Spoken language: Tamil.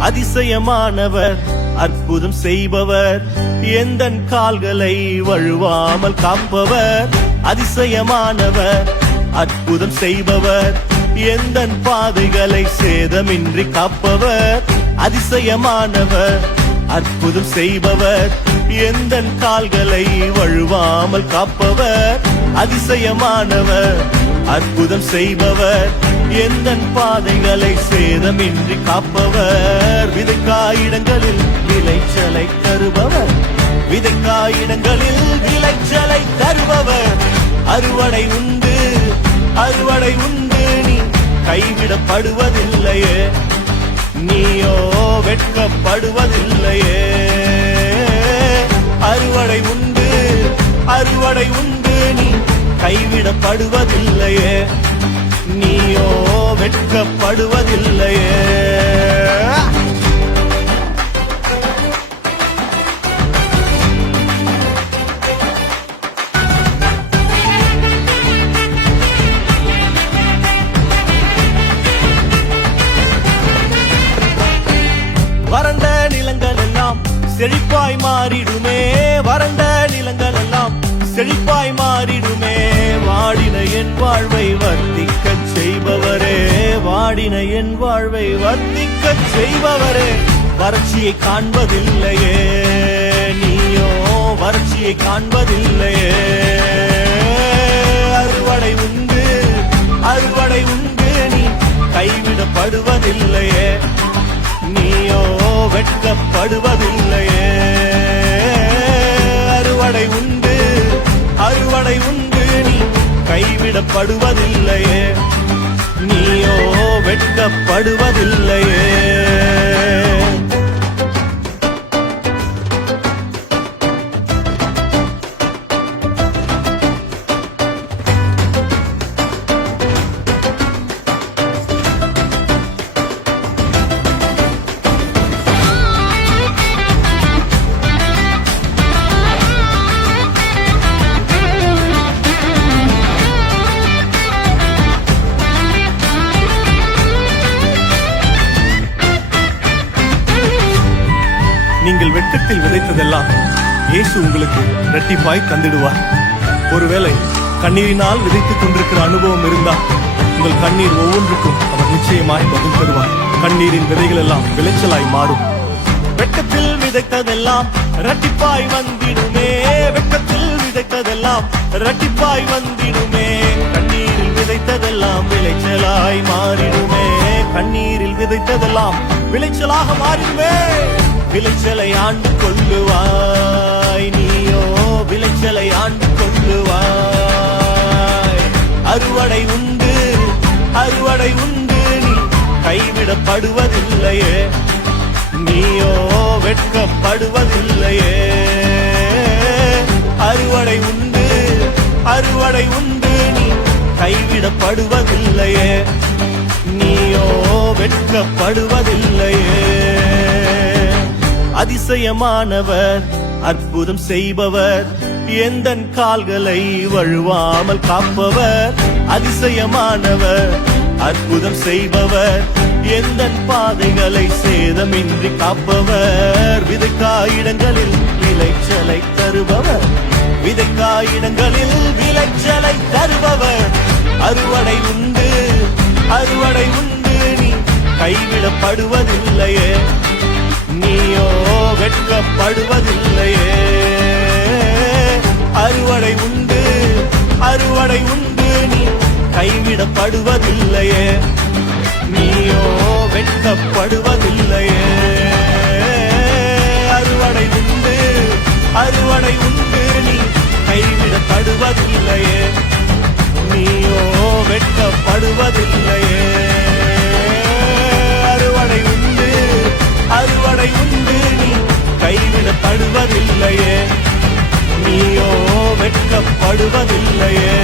அதிசயமானவர் அற்புதம் செய்பவர். எந்தன் கால்களை வழுவாமல் காப்பவர். அதிசயமானவர் அற்புதம் செய்பவர். எந்த பாதைகளை சேதமின்றி காப்பவர். அதிசயமானவர் அற்புதம் செய்பவர். எந்த கால்களை வழுவாமல் காப்பவர். அதிசயமானவர் அற்புதம் செய்பவர். எந்தன் பாதைகளை சேதமின்றி காப்பவர்? விதைக்காயிடங்களில் விளைச்சலை தருபவர். விதைக்காயிடங்களில் விளைச்சலை தருபவர். அறுவடை உண்டு அறுவடை உண்டு நீ கைவிடப்படுவதில்லையே. நீயோ வெட்கப்படுவதில்லையே. அறுவடை உண்டு அறுவடை உண்டு நீ கைவிடப்படுவதில்லையே. வெட்கப்படுவதில்லையே. வறண்ட நிலங்கள் எல்லாம் செழிப்பாய் மாறிடுமே. வறண்ட நிலங்கள் எல்லாம் செழிப்பாய் மாறிடுமே. வாடின என் வாழ்வை வரும் வாடின என் வாழ்வை வர்த்திக்க செய்பவரே. வறட்சியை காண்பதில்லையே. நீயோ வறட்சியை காண்பதில்லையே. அறுவடை உண்டு அறுவடை உண்டு நீ. கைவிடப்படுவதில்லையே. நீயோ வெட்கப்படுவதில்லையே. அறுவடை உண்டு அறுவடை உண்டு நீ. கைவிடப்படுவதில்லையே. நீயோ வெட்கப்படுவதில்லையே. நீங்கள் வெட்கத்தில் விதைத்ததெல்லாம் இயேசு உங்களுக்கு இரட்டிப்பாய் தந்திடுவார். ஒருவேளை கண்ணீரினால் விதைத்துக் கொண்டிருக்கிற அனுபவம் இருந்தால் உங்கள் கண்ணீர் ஒவ்வொன்றுக்கும் அவர் நிச்சயமாய் பதில் தருவார். கண்ணீரின் விதைகள் எல்லாம் விளைச்சலாய் மாறும். வெட்கத்தில் விதைத்ததெல்லாம் இரட்டிப்பாய் வந்திடுமே. வெட்கத்தில் விதைத்ததெல்லாம் இரட்டிப்பாய் வந்திடுமே. கண்ணீரில் விதைத்ததெல்லாம் விளைச்சலாய் மாறிடுமே. கண்ணீரில் விதைத்ததெல்லாம் விளைச்சலாக மாறிடுமே. விளைச்சலை ஆண்டு கொள்ளுவாய் நீயோ விளைச்சலை ஆண்டு கொள்ளுவாய் அறுவடை உண்டு அறுவடை உண்டு நீ கைவிடப்படுவதில்லையே. நீயோ வெட்கப்படுவதில்லையே. அறுவடை உண்டு அறுவடை உண்டு நீ கைவிடப்படுவதில்லையே. நீயோ வெட்கப்படுவதில்லையே. அதிசயமானவர் அற்புதம் செய்பவர் எந்தன் கால்களை வழுவாமல் காப்பவர். அதிசயமானவர் அற்புதம் செய்பவர் எந்தன் பாதைகளை சேதமின்றி காப்பவர். விதைக்காயிடங்களில் விளைச்சலை தருபவர். விதைக்காயிடங்களில் விளைச்சலை தருபவர். அறுவடை உண்டு அறுவடை உண்டு நீ கைவிடப்படுவதில்லையே. வெட்கப்படுவதில்லையே அறுவடை உண்டு அறுவடை உண்டு நீ கைவிடப்படுவதில்லையே. நீயோ வெட்கப்படுவதில்லையே. அறுவடை உண்டு அறுவடை உண்டு நீ கைவிடப்படுவதில்லையே. கைவிடப்படுவதில்லையே நீயோ வெட்கப்படுவதில்லையே.